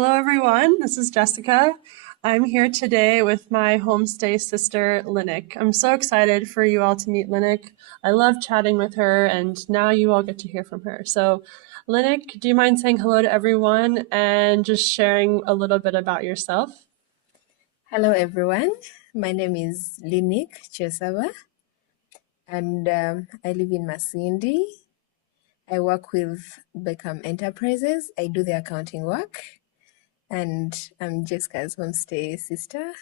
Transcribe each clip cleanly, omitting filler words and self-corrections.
Hello, everyone. This is Jessica. I'm here today with my homestay sister, Linic. I'm so excited for you all to meet Linic. I love chatting with her, and now you all get to hear from her. So, Linic, do you mind saying hello to everyone and just sharing a little bit about yourself? Hello, everyone. My name is Linic Chesava, and I live in Masindi. I work with Beckham Enterprises. I do the accounting work, and I'm Jessica's homestay sister.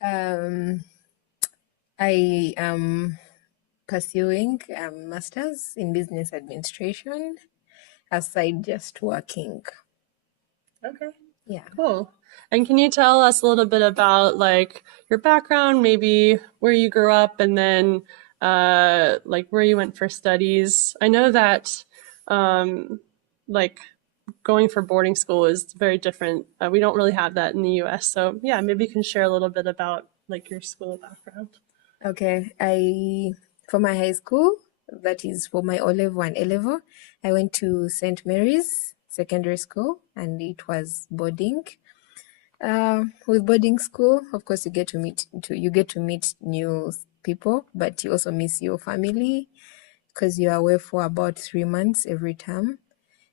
Um, I am pursuing a master's in business administration aside just working. Okay. Yeah. Cool. And can you tell us a little bit about like your background, maybe where you grew up, and then like where you went for studies? I know that like going for boarding school is very different. We don't really have that in the US. So yeah, maybe you can share a little bit about like your school background. Okay. For my high school, that is for my O level and A level, I went to St. Mary's Secondary School, and it was boarding. With boarding school, of course, you get to meet new people, but you also miss your family because you are away for about 3 months every term.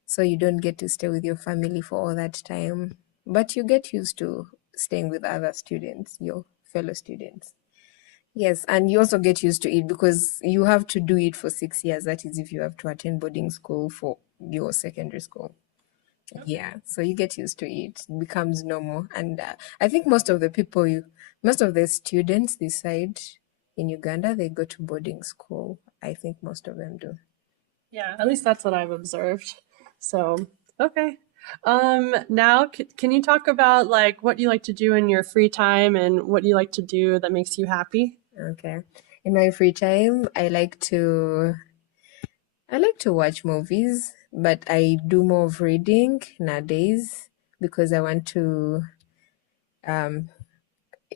So you don't get to stay with your family for all that time, but you get used to staying with other students, your fellow students. Yes, and you also get used to it because you have to do it for 6 years. That is, if you have to attend boarding school for your secondary school. Yeah, so you get used to it. It becomes normal. And I think most of the students this side in Uganda, they go to boarding school. I think most of them do. Yeah, at least that's what I've observed. So, okay. Now, can you talk about like what you like to do in your free time and what you like to do that makes you happy? Okay. In my free time, I like to watch movies, but I do more of reading nowadays because I want to um,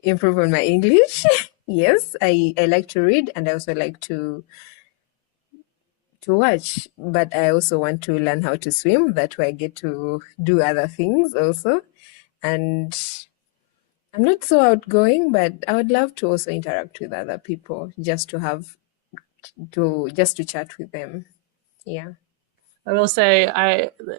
improve on my English. Yes, I like to read and I also like to watch, but I also want to learn how to swim. That way I get to do other things also. And I'm not so outgoing, but I would love to also interact with other people just to chat with them. Yeah. I will say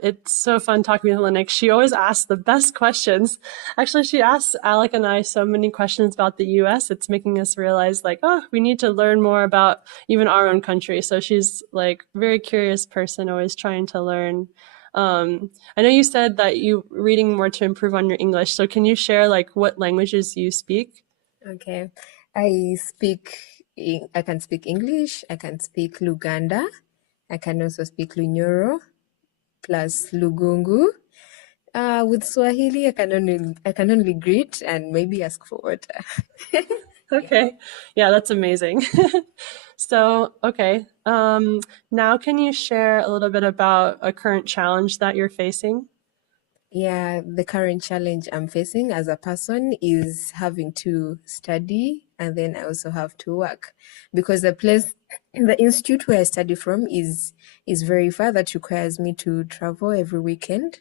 it's so fun talking with Linux. She always asks the best questions. Actually, she asks Alec and I so many questions about the US. It's making us realize like, oh, we need to learn more about even our own country. So she's like a very curious person, always trying to learn. I know you said that you reading more to improve on your English. So can you share like what languages you speak? Okay. I can speak English, I can speak Luganda, I can also speak Lunyoro plus Lugungu. With Swahili, I can only greet and maybe ask for water. Yeah. Okay. Yeah, that's amazing. So, okay. Now can you share a little bit about a current challenge that you're facing? Yeah, the current challenge I'm facing as a person is having to study and then I also have to work because the institute where I study from is very far. That requires me to travel every weekend.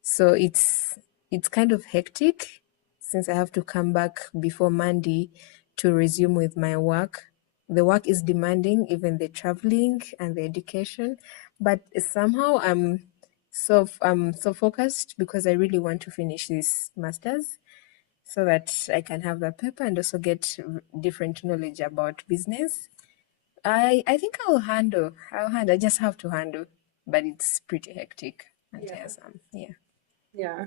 So it's kind of hectic since I have to come back before Monday to resume with my work. The work is demanding, even the traveling and the education, but somehow I'm so focused because I really want to finish this masters so that I can have the paper and also get different knowledge about business. I think I'll handle. I just have to handle, but it's pretty hectic and Yeah. tiresome. Yeah. Yeah.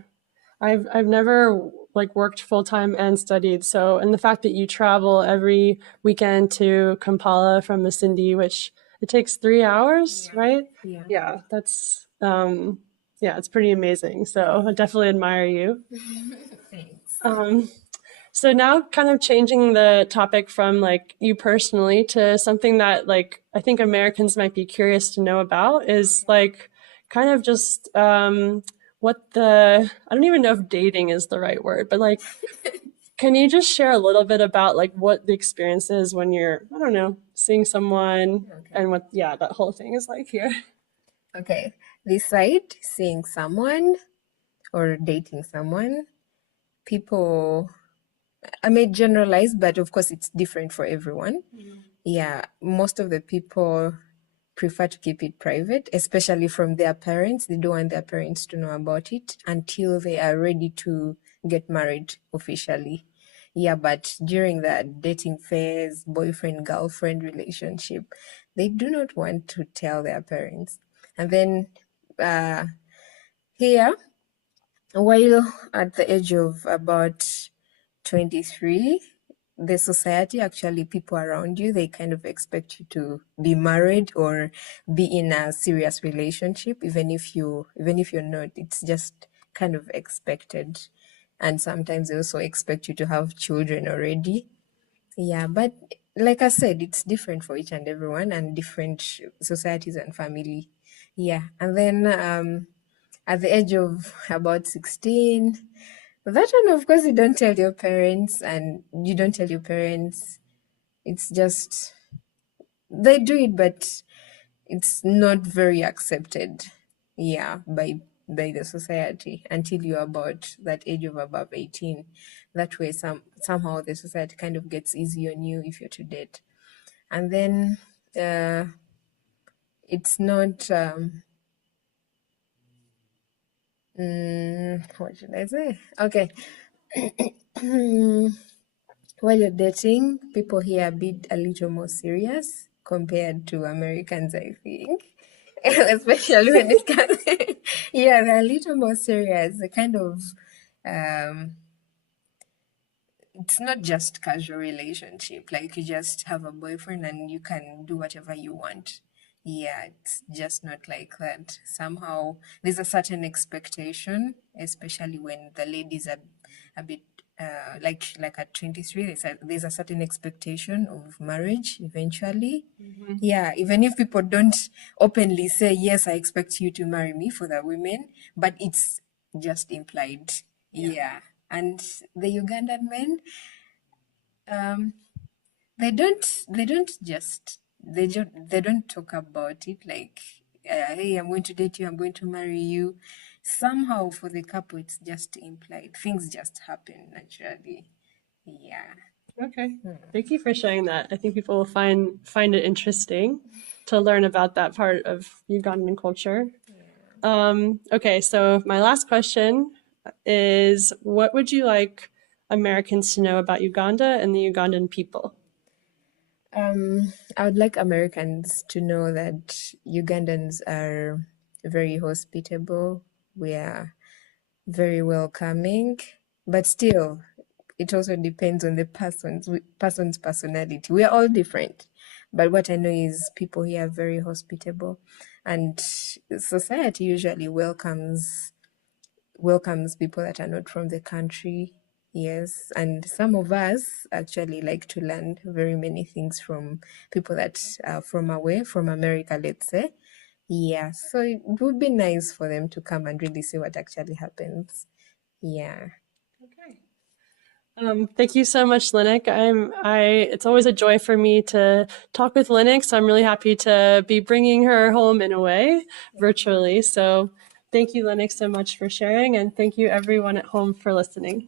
I've never like worked full time and studied. So, and the fact that you travel every weekend to Kampala from Masindi, which it takes 3 hours, Yeah. right? Yeah. Yeah, that's yeah, it's pretty amazing. So I definitely admire you. Thanks. Um, So now kind of changing the topic from like you personally to something that like I think Americans might be curious to know about is like kind of just what the I don't even know if dating is the right word, but like can you just share a little bit about like what the experience is when you're I don't know, seeing someone Okay. and what yeah, that whole thing is like here. Okay. This side, seeing someone. or dating someone, people, I may generalize, but of course it's different for everyone. Yeah, most of the people prefer to keep it private, especially from their parents. They don't want their parents to know about it until they are ready to get married officially. Yeah, but during the dating phase, boyfriend girlfriend relationship, they do not want to tell their parents. And then uh, here, while at the age of about 23, the society, actually people around you, they kind of expect you to be married or be in a serious relationship, even if you're not. It's just kind of expected. And sometimes they also expect you to have children already. Yeah, but like I said, it's different for each and everyone and different societies and family. Yeah. And then at the age of about 16, that one, of course, you don't tell your parents, and you don't tell your parents. It's just they do it, but it's not very accepted. Yeah, by the society until you're about that age of above 18. That way, somehow the society kind of gets easy on you if you're to date, and then uh, it's not. What should I say? Okay. While you're dating, people here are a little more serious compared to Americans, I think. Especially when it comes, yeah, they're a little more serious. They kind of, um, it's not just casual relationship. Like you just have a boyfriend and you can do whatever you want. Yeah, it's just not like that. Somehow there's a certain expectation, especially when the ladies are a bit like at 23, there's a certain expectation of marriage eventually. Yeah, even if people don't openly say, yes, I expect you to marry me for the women, but it's just implied. Yeah. And the Ugandan men, um, they don't talk about it like, hey, I'm going to date you, I'm going to marry you. Somehow for the couple, it's just implied. Things just happen naturally. Yeah. Okay. Thank you for sharing that. I think people will find it interesting to learn about that part of Ugandan culture. Okay, so my last question is what would you like Americans to know about Uganda and the Ugandan people? I would like Americans to know that Ugandans are very hospitable. We are very welcoming, but still, it also depends on the person's personality. We are all different, but what I know is people here are very hospitable, and society usually welcomes people that are not from the country. Yes, and some of us actually like to learn very many things from people that are from away, from America, let's say. Yeah, so it would be nice for them to come and really see what actually happens. Yeah. Okay. Thank you so much, Linic. It's always a joy for me to talk with Linic, so I'm really happy to be bringing her home in a way virtually. So thank you, Linic, so much for sharing, and thank you everyone at home for listening.